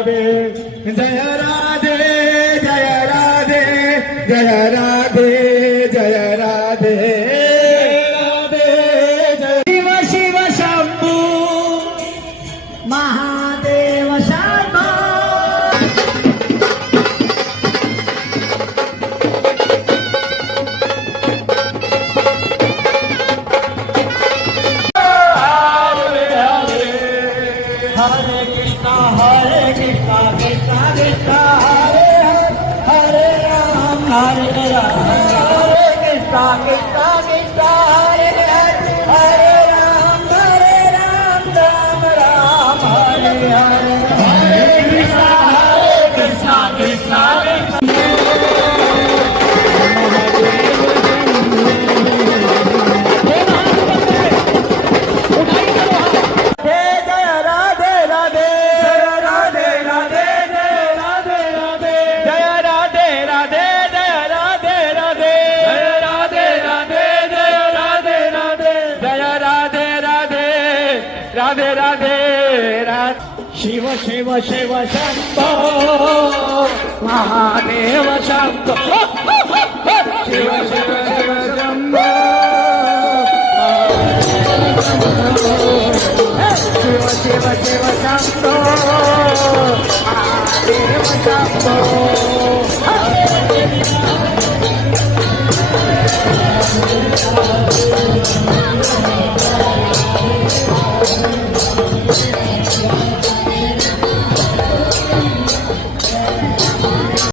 Radhe Jai Radhe Jai Radhe Jai Radhe Jai Radhe Radhe Jai Shiv Shiv Shambhu Mahadev Shambho Hare Krishna Krishna Krishna Hare Hare Ram Hare Krishna Krishna Krishna Hare Hare Ram Ram Ram Hare Hare Hare Krishna Krishna Radhe Radhe Radhe Shiv Shiv Shiv Shambho Mahadev Shambho Shiv Shiv Shiv Shambho Shiv Shiv Shiv Shambho Mahadev Shambho